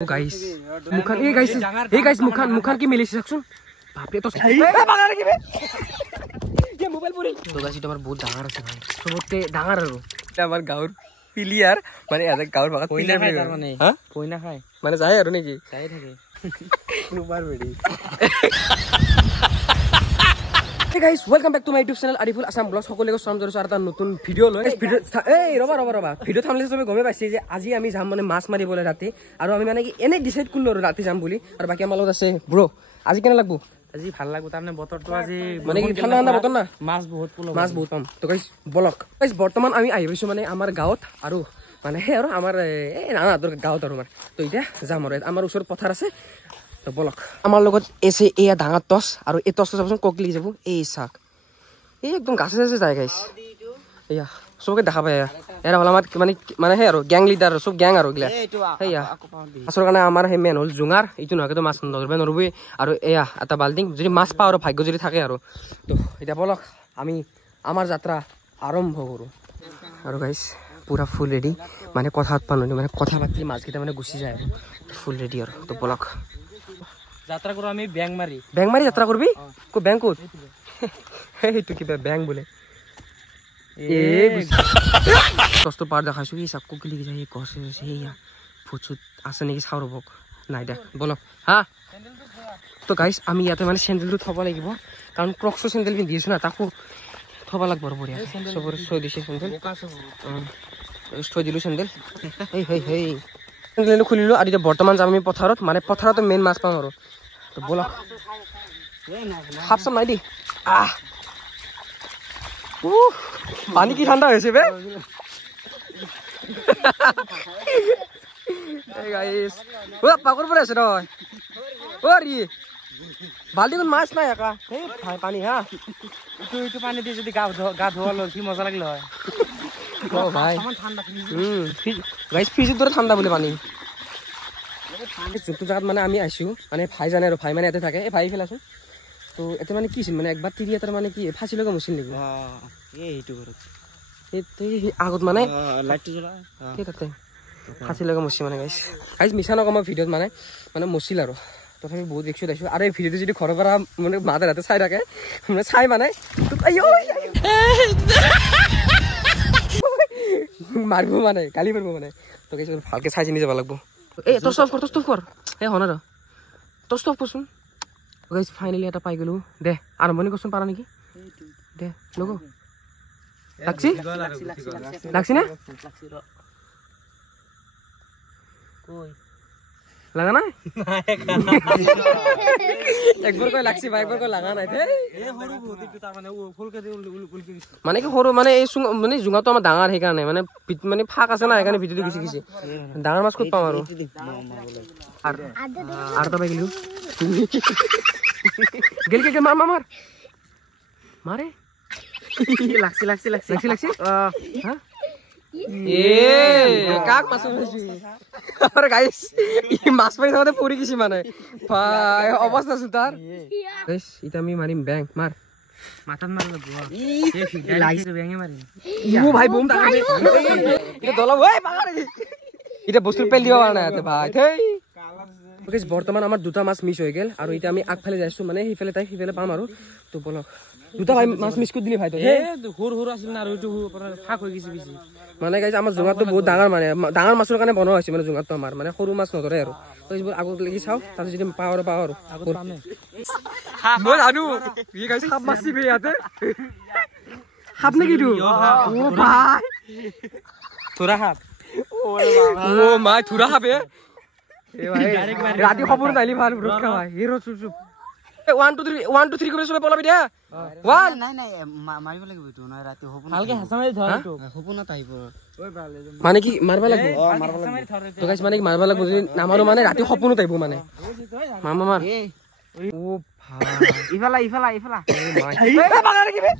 Guys मुखान ए guys मुखान की मिली सकसुन बाप रे तो बागा रे किबे ये मोबाइल पुरी तो गाइस इटा बहुत डांगार আছে ভাই সবতে ডাঙার আৰু আমাৰ গাঁৱৰ প্লেয়াৰ মানে আজে গাঁৱৰ ভাগত প্লেয়াৰ মানে হ্যাঁ পয়না খায় মানে যায় আৰু নেকি যায় থাকে নুবার বেডি Hey guys, welcome back to my YouTube channel Ariful Assam Vlogs. সকলোকে সালাম জনাইছো আৰু এটা নতুন ভিডিও লৈ ভিডিও এই ৰবা ভিডিও থামলে তুমি গমে পাইছে যে আজি আমি যাম মানে মাছ মাৰিবলৈ ৰাতি আৰু আমি মানে কি এনে ডিসাইড কৰিলো আৰু ৰাতি যাম বুলি আৰু বাকি আমাৰ লগত আছে ব্ৰো আজি কেনে লাগব আজি ভাল লাগব তাৰমানে বতৰটো আজি মানে কি ঠাণ্ডা বতৰ না মাছ বহুত পাম তো গাইস বলক গাইস বৰ্তমান আমি আহিছো মানে আমাৰ গাঁৱত আৰু মানে হে আৰু আমাৰ এই নানাৰ গাঁৱত আৰু মানে তো এতিয়া যাম আৰু আমাৰ ওচৰত পথাৰ আছে তো বলক আমাৰ লগত এসে এয়া ডাঙৰ টস আৰু এই টসটো যাবচোন ককলি যাব এই চাক এই একদম গাছে যায় গাইস এয়া সবকে দেখা পায় এরা হল আমার মানে হে আৰু গ্যাং লিডাৰ সব গ্যাং আৰু গিলা হেয়া মাছৰ কাৰণে আমাৰ হে মেন হল জুঙাৰ এইটো নহয় তো মাছ নধৰবে নৰবি আৰু এয়া এটা বাল্টিং যদি মাছ পাও আৰু ভাগ্য যদি থাকে আৰু তো এটা বলক আমি আমাৰ যাত্ৰা আৰম্ভ কৰো আৰু গাইস পুরা ফুল রেডি মানে কথা পাননি মানে কথা পাতি মাছ কিটা মানে গুছি যায় ফুল রেডি আৰু তো বলক যাত্ৰা কৰো আমি ব্যাং মাৰি যাত্ৰা কৰবি কো ব্যাং কোত এইটো কিবা ব্যাং বলে এ কষ্ট পার দেখাইছো এই সব কুকলি যায় কসে সেইয়া ফুচুত আছে নেকি চাউরবক নাই দেখ বলো হ্যাঁ তো গাইস আমি ইয়াতে মানে স্যান্ডেলটো থব লাগিব কারণ ক্রক্স স্যান্ডেল পিন্ধি আছো না তাকো থব লাগব বড়িয়া সবর সই দিছে স্যান্ডেল সই দিলো স্যান্ডেল এই হেই স্যান্ডেল খুলিলো আর এটা বর্তমান যাম আমি পথাৰত মানে পথাৰত মেইন মাছ পাম আৰু তো বলো হাফ সাম নাই দি পানি কি ঠান্ডা হয়েছে বে এই গাইস ও পাকর পরে আছে রয় ও রি বালতি কোন মাছ নাই একা এই ভাই পানি হ্যাঁ একটু পানি দিয়ে যদি গা ধোয়ালো কি মজা লাগলো হয় ও ভাই ঠান্ডা গাইস ফ্রিজের ধরে ঠান্ডা বলে পানি যত জায়গা মানে আমি আইছো মানে ভাই জানে আৰু ভাই মানে এতে থাকে এই ভাই ফেলাছো তো এতে মানে কি মানে একবার তিরি এটার মানে কি ফাঁসি লগা মুছিল নেকি এইটো ঘৰত এই আগত মানে লাইটটো জ্বলা কি তাতে ফাঁসি লগা মুছি মানে গাইস মিছা নকম ভিডিওত মানে মুছিল আৰু তথাপি বহুত দেখছো দেখিছো আৰু এই ভিডিওটো যদি ঘৰৰ পৰা মানে মাতে ৰাতে চাই থাকে মানে চাই মানে মাৰিব মানে গালি মাৰিব মানে তো গাইস ভালকে চাই চিনি যাব লাগব এই তো স্টপ কর এই হনা তো স্টপ করছুন গাইস ফাইনালি এটা পাই গেলো দে আৰম্ভণি কৰছুন পাৰা নেকি দে লগো লাগছি না কই লাগা নাই একবাৰ কই লাগছি ভাই একবাৰ কই লাগা নাই দে এই হৰু ভূতিটো তাৰ মানে ফুলকে দি উলকি মানে কি হৰু মানে এই মানে জুঙাটো আমাৰ ডাঙৰ হে কাৰণে মানে ফাক আছে না এখানে ভিডিওটো গিছি ডাঙৰ মাছ কত পাম আৰু তো পাই গেলো গেল মার মারে লাগছি হ্যাঁ কাক মাছ আর গাইস ই মাছ পাই থাকতে পড়ি গেছি মানে ভাই অবস্থা সুতার গাইস এটা আমি মারিম ব্যাং মার মাথাত মারলে বুয়া লাগিছে ব্যাঙে মারি ও ভাই বুম টাকা দে এটা দলা ওই পাগল এটা বস্তুর পেল দিও না এতে ভাই থেই গাইস বর্তমান আমার দুটা মাছ মিস হয়ে গেল আর এটা আমি আগফালে যাইছো মানে হিফালে তাই হিফালে পাম আৰু তো বলক দুটা ভাই মাছ মিস কৰে দিলি ভাই তো এ হুৰ আছিল না আৰু এটো ফাক হৈ গিছি মানে গাইস আমাৰ জুঙাটো বহুত ডাঙৰ মানে ডাঙৰ মাছৰ কাৰণে বনোৱা হৈছে মানে জুঙাটো আমাৰ মানে সৰু মাছ নধৰে আৰু তো এইবোৰ আগত লাগি চাও তাৰ যদি পাও আৰু আগত পামে মই জানো ই গাইস সাপ মাছি বে ইয়াতে সাপ নেকি তো ও ভাই থোৰা সাপ ও মাই থোৰা সাপ এ ভাই রাতি খবর নাইলি ভাল রক্ষা ভাই হিরো চুপ 1 2 3 করে সবে পলাবি দে 1 নাই মারিব লাগিব তো না রাতি হবো না হালকে হাসামারি ধর তো হবো না তাইব ওই ভালে মানে কি মারবা লাগিব তো গাইস মানে কি মারবা লাগিব যদি নামাৰো মানে রাতি খপনো তাইব মানে মামা মার ও ভাই ইফালা এই বাগা রে কিবে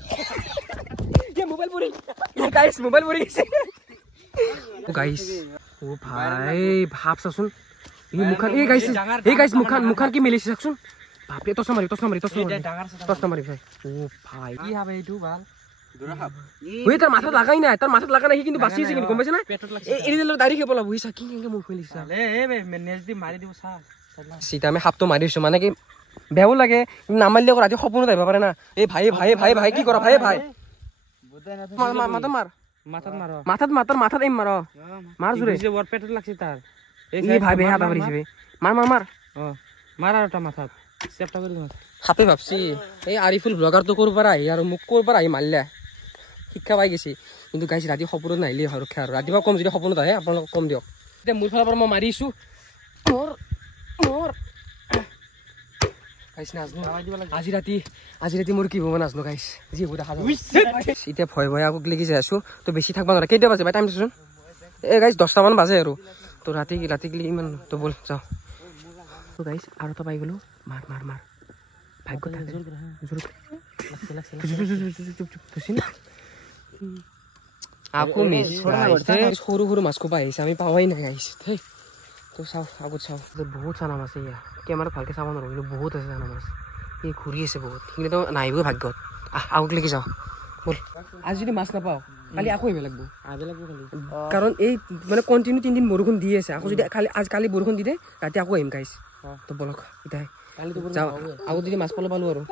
যে মোবাইল পড়ি গাইস মোবাইল পড়ি গেছে ও গাইস ও ভাই ভাবছাছুন এই মুখান এই গাইস মুখান কি মিলিছে দেখছুন বাপ রে তস মারি ভাই ও ভাই কি হবে এইটো ভাল ওই তাৰ মাথাত লাগাই নাই তাৰ মাথাত লাগা নাই কিন্তু বাচি আছে কিন্তু গম পাইছ না এই দিলে দাড়ি খেপ লা বুইছা কি কেনকে মুখ মেলিছা এ নেজ দি মাৰি দিব চা সিতা আমি হাপটো মাৰিছো মানে কি বেয়াও লাগে নামাৰিলে ৰাতি সপোনত আহিব পাৰে না এই ভাই ভাই ভাই ভাই কি কৰা ভাই ভাই মাথাত মাৰ মাথাত মাৰ মাথাত এম মাৰ মাৰ জুৰে যে বৰ পেটত লাগছে তাৰ এই ভাই বেয়া এটা মাৰিছে মাৰ মাৰ মাৰ মাৰ আৰু এটা মাথাত চেপটা কৰি দিম সাপে ভাবছি এই আৰিফুল ব্লগাৰটো ক'ৰ পৰা আহি আৰু মোক ক'ৰ পৰা আহি মাৰিলে শিক্ষা পাই গৈছি কিন্তু গাইছ ৰাতি সপোনত নাহিলে সুৰক্ষা আৰু ৰাতিপুৱা কম যদি সপোনত আহে আপোনালোকক কম দিয়ক এতিয়া মোৰ ফালৰ পৰা মই মাৰিছো আজি ৰাতি মোৰ কি হ'ব নাজনো গাইছ যি হ'ব দেখা যাব এতিয়া ভয় ভয় আকৌ লাগি যাই আছো তো বেছি থাকিব নোৱাৰে কেইটা বাজে বাই টাইম চাচোন এই গাইছ 10টা মান বাজে আৰু তো ৰাতি ইমান তো বল যাওঁ তো গাইছ আৰু এটা পাই গ'লো মাৰ মাৰ মাৰ ভাগ্য থাকে আকৌ সৰু সৰু মাছ কোপা আহিছে আমি পাৱাই নাই আহিছে দেই তো চাওঁ আগত চাওঁ বহুত চানা মাছ আছে ইয়াৰ কেমেৰাত ভালকৈ চাব নোৱাৰোঁ কিন্তু বহুত আছে চানা মাছ এই ঘূৰি আছে বহুত কিন্তু নাহিবই ভাগ্যত আগত লাগি যাওঁ বল আজি যদি মাছ নাপাওঁ কালি আকৌ আহিব লাগিব কাৰণ এই মানে কণ্টিনিউ 3 দিন বৰষুণ দি আছে আকৌ যদি কালি বৰষুণ দি দে ৰাতি আকৌ আহিম গাইছ তো বলক এতিয়া যাওঁ আগত যদি মাছ পালো আৰু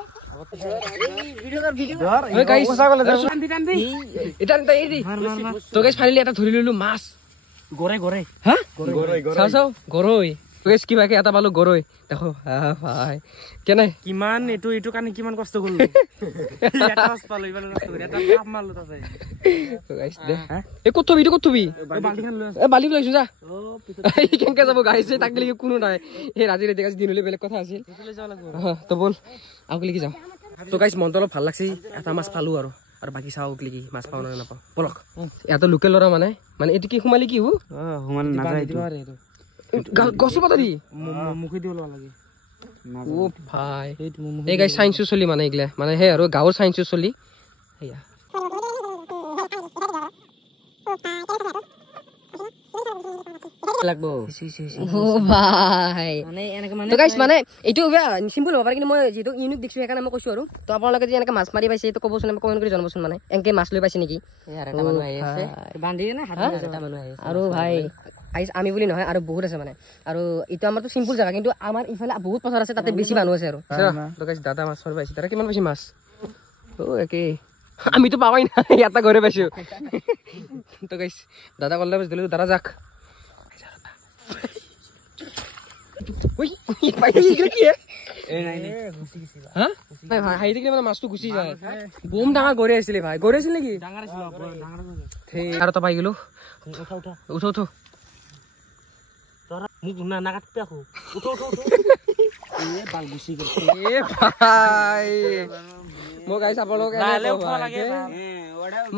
তো গাইছ ফাইনেলি এটা ধৰি ললো মাছ গৰে হা চাওঁ গৰৈ গাইছ কিবাকে এটা পালো গৰৈ দেখো ভাই কেনে কিমান এইটো কাৰণে কিমান কষ্ট কৰিলো এটা মাছ পালো ইমান কষ্ট কৰি এটা কাপ মাৰলো তাতে গাইছ দে এই ক'ত থবি এই বালি লৈছো যা কেনেকে যাব গাইছ তাক লাগি কোনো নাই এই ৰাতি গাইছ দিন হলে বেলেগ কথা আছিল তো বল আগলৈকে যাওঁ তো গাইছ মনটো অলপ ভাল লাগছে এটা মাছ পালো আৰু বাকী চাওঁ কি মাছ পাওঁ নে নাপাওঁ বলক এটা লোকেল ল'ৰা মানে এইটো কি সোমালি কি সোমাল নাযায় গছৰ পাতা দি মুখি দিব লাগে ও ভাই এই গাই সাইন্সো চলি মানে এইগিলা মানে সেই আৰু গাঁৱৰ সাইন্সো চলি সেয়া লাগবো ও ভাই মানে তো গাইস মানে এইটো সিম্পল হ'ব পাৰে কিন্তু মই যেটো ইউনিক দেখছো সেইকাৰণে মই কৈছো আৰু তো আপোনালোকে যে এনেকা মাছ মাৰি পাইছে তো ক'বচোন কমেন্ট কৰি জনাবচোন মানে এনেকে মাছ লৈ পাইছে নেকি আৰু এটা মানুহ আহি আছে বান্ধি না হাত এটা মানুহ আহি আছে আৰু ভাই আমি বুলি নহয় আৰু বহুত আছে মানে আৰু ইটো আমাৰটো সিম্পল জায়গা কিন্তু আমাৰ ইফালে বহুত পথাৰ আছে তাতে বেছি মানুহ আছে আৰু তো গাইস দাদা মাছ মাৰি পাইছে তাৰে কিমান পাইছে মাছ ও একে আমি তো পাৱাই না ইয়াতে ঘৰে পাইছো তো গাইস দাদা কলে দিলো দাদা যাক ওই ভাই ইগলা কি এ নাই হ্যাঁ ভাই হাই দেখলে মানে মাছটো গুছি যায় বম ডাঙৰ গৰে আছিল ভাই গৰে আছিল নেকি ডাঙৰ আছিল ডাঙৰ আৰু তা পাই গলো উঠা তোরা মুখ না কাটতে আকো উঠো এ বাল গুছি গেল এ ভাই মো গাইস আপোনালোক নালে উঠা লাগে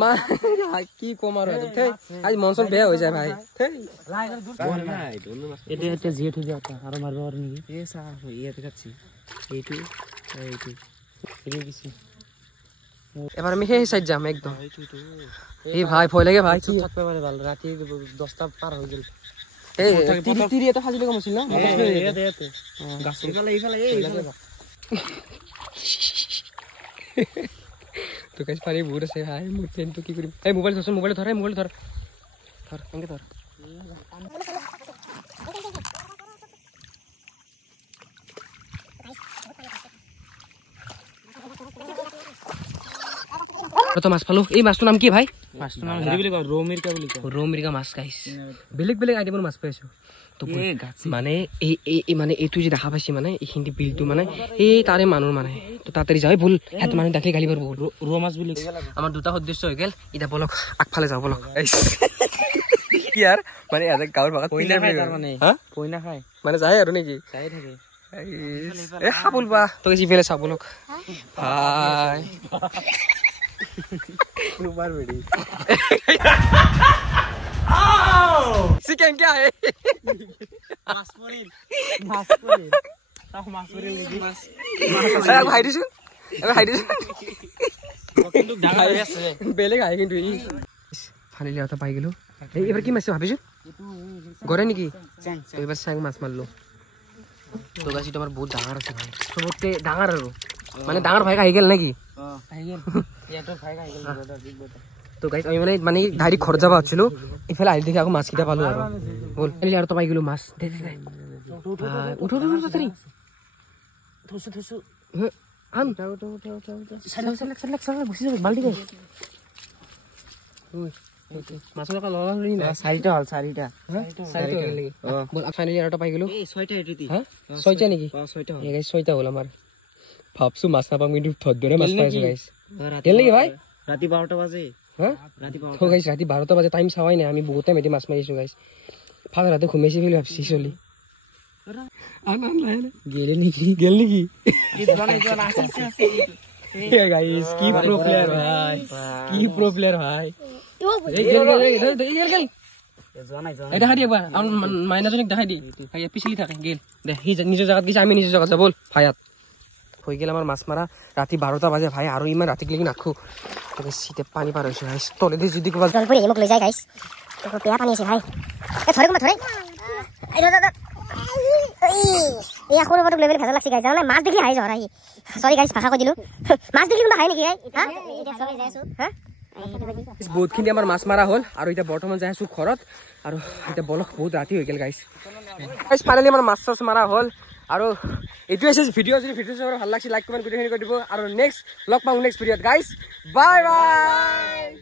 মা কি কমাৰ হয় আজি মনসন বেয়া হৈ যায় ভাই লাইনৰ দূৰ নাই এটা জিয়ে থৈ দিয়া আৰু মাৰব আৰ নেকি এ সা ইয়াতে কাটছি এইটো গেছি এবাৰ আমি সেই সাইড যাম একদম এই ভাই ভয় লাগে ভাই কি থাকবে পারে ভাল রাতি 10টা পার হৈ গেল এই তিরি এটা হাজিলে কমছিল না এতে গাছ ইফালে এই তো গাইস পানি বহুত আছে ভাই মোৰ পেন তো কি কৰিম এই মোবাইল ধৰ এনেকে ধৰ তো মাছ পালো এই মাছটোৰ নাম কি ভাই মাছটোৰ নাম হেৰি বুলি কয় ৰৌমিৰিকা মাছ গাইস বেলেগ আইটেমৰ মাছ পাইছো তো মানে এই মানে এইটো যে দেখা পাইছি মানে এইখিনি বিলটো মানে এই তাৰে মানুহ মানে তো তাতেৰি যাই ভুল হেত মানে দেখলি গালি পাৰবো ৰৌ মাছ বুলি আমাৰ দুটা সদস্য হৈ গেল ইটা বলক আগফালে যাও বলক কি यार মানে আজ গাঁৱৰ ভাগত পইনা খায় তাৰ মানে হা পইনা খায় মানে যায় আৰু নেকি যাই থাকে এ খাবলবা তো জিফেলে চাব বলক ভাই নুমাৰ বেডি চিকেন কি আহে মাছ পৰিল তাক মাছ পৰিল নেকি মাছ ভাই দিছো কিন্তু ডাঙৰ হৈ আছে বেলেগ আহে কিন্তু ই ফানিলে এটা পাই গেলো এবাৰ কি মাছ ভাবিছো গৰে নেকি এবাৰ চাং মাছ মাৰলো তো গাছি তোমাৰ বহুত ডাঙৰ আছে ভাই সবতে ডাঙৰ আৰু মানে ডাঙৰ ভাইক আহি গেল নেকি আহি গেল ইয়াতৰ ভাই আহি গেল ব্ৰদাৰ বিগ ব্ৰদাৰ তো গাইজ আমি মানে ডাইৰেক্ট ঘৰত যাব আছিলো ইফালে আহি দেখি আকৌ মাছকেইটা পালো আৰু বল আৰু তো পাই গলো মাছ দে দে দে উঠো আন বাল্টি গৈ মাছৰ টকা ললা ললি না 4টা হল 4টা বল ফাইনালি আৰু পাই গলো 6টা এটি হা 6টা নেকি 6টা এই গাইজ 6টা হল আমাৰ ভাবছো মাছ নাপাম কিন্তু ধৰে মাছ পাইছো গাইজ গেল নেকি ভাই ৰাতি 12টা বাজে হা ৰাতি 12টা তো গাইজ ৰাতি 12টা বাজে টাইম চাৱাই নাই আমি বহুত টাইম এটি মাছ মাৰিছো গাইজ ফাল ৰাতি ঘুমাইছি বুলি ভাবছি চলি গেল নেকি গাইজ কি প্রো প্লেয়ার ভাই কি প্রো প্লেয়ার ভাই গেল এটা খাই দিবা মাইনাজনিক দেখাই দি পিছলি থাকে গেল দে সি নিজৰ জায়গাত গেছে আমি নিজৰ জায়গাত যাব বল ভাইয়াত হৈ গেল আমাৰ মাছ মাৰা ৰাতি 12টা বাজে ভাই আৰু ইমান ৰাতি গেলি নাখো শীতে পানী পাৰ হৈছে গাইছ তলেদি যদি ক'বা জল পৰি মোক লৈ যায় গাইছ বেয়া পানী আছে ভাই এ ধৰে কোনবা ধৰে এই আখৰ ওপৰত লেভেল ভেজা লাগছে গাইছ জানা মাছ দেখি হাই জহৰা সৰি গাইছ ভাষা কৈ দিলো মাছ দেখি কোনবা খাই নেকি হা হা বহুতখিনি আমাৰ মাছ মাৰা হ'ল আৰু এতিয়া বৰ্তমান যাই আছো ঘৰত আৰু এতিয়া বলক বহুত ৰাতি হৈ গেল গাইছ ফাইনেলি আমাৰ মাছ চাছ মাৰা হ'ল আৰু এইটো আছে ভিডিঅ' যদি ভিডিঅ' চাই ভাল লাগছে লাইক কমেণ্ট কৰি দিব আৰু নেক্সট লগ পাম নেক্সট ভিডিঅ'ত গাইছ বাই বাই